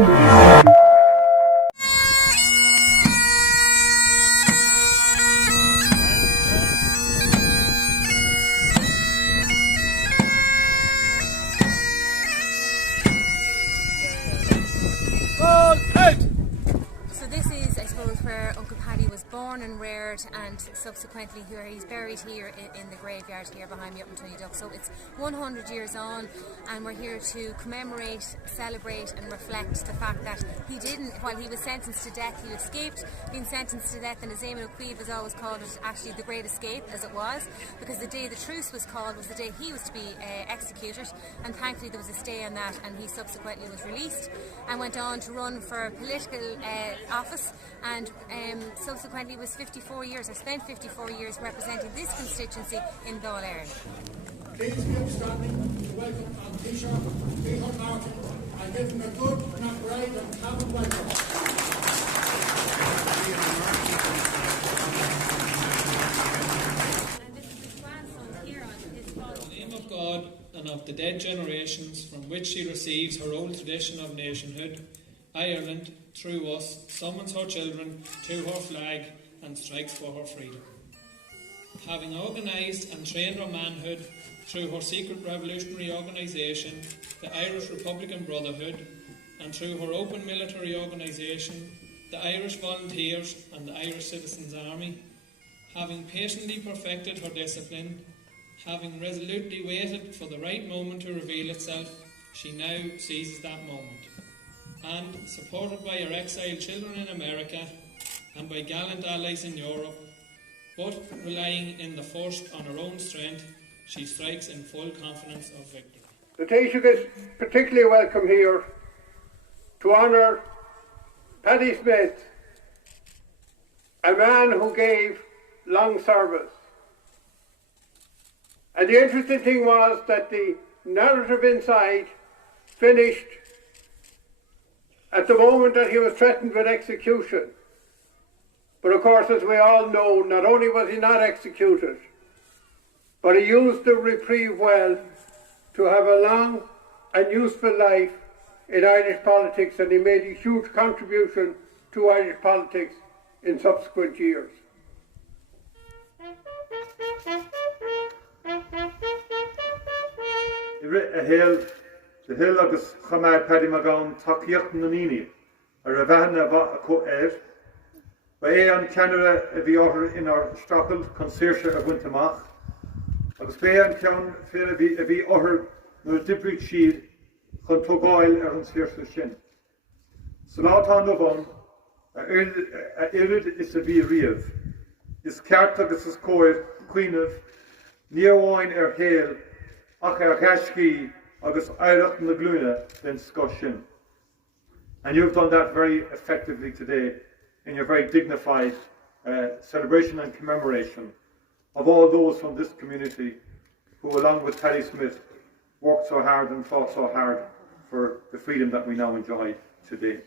So this is, I suppose, where Uncle Paddy was born and reared, and subsequently here he's buried here in the graveyard here behind me up in Tunnydux. So it's 100 years on, and we're here to commemorate, celebrate and reflect the fact that he didn't, while he was sentenced to death, he escaped being sentenced to death, and as Eamon O'Queeve has always called it, actually the Great Escape, as it was, because the day the truce was called was the day he was to be executed, and thankfully there was a stay on that, and he subsequently was released and went on to run for political office, and subsequently was 54 years, or spent 54 years representing this constituency in Dáil Éireann. Please be upstanding to welcome An Taoiseach, Peter Martin, and give him a good and bright and calm welcome. And this is his grandson here on his father. In the name of God and of the dead generations from which she receives her old tradition of nationhood, Ireland, through us, summons her children to her flag and strikes for her freedom. Having organised and trained her manhood through her secret revolutionary organisation, the Irish Republican Brotherhood, and through her open military organisation, the Irish Volunteers and the Irish Citizens' Army, having patiently perfected her discipline, having resolutely waited for the right moment to reveal itself, she now seizes that moment. And, supported by her exiled children in America and by gallant allies in Europe, but relying in the first on her own strength, she strikes in full confidence of victory. The Taoiseach is particularly welcome here to honour Paddy Smith, a man who gave long service. And the interesting thing was that the narrative inside finished at the moment that he was threatened with execution. But of course, as we all know, not only was he not executed, but he used the reprieve well to have a long and useful life in Irish politics, and he made a huge contribution to Irish politics in subsequent years. The hill agus chamad Paddy Magan takeíocht na níní ar a bhean a bha a ba é an ceanara a bhí orthu in our strapel chun saoirse a bhaint amach agus bé an ceann féin a bhí orthu nuair dibríd siad chun tógáil ar an saoirse sin. So látá nó bhain a irid is a bhí riamh. Is ceart agus is cóir cuiineh ní amháin ar héal ach ar cheiscí agus aireacht na glúine den scosin. And you've done that very effectively today in your very dignified celebration and commemoration of all those from this community who, along with Paddy Smith, worked so hard and fought so hard for the freedom that we now enjoy today.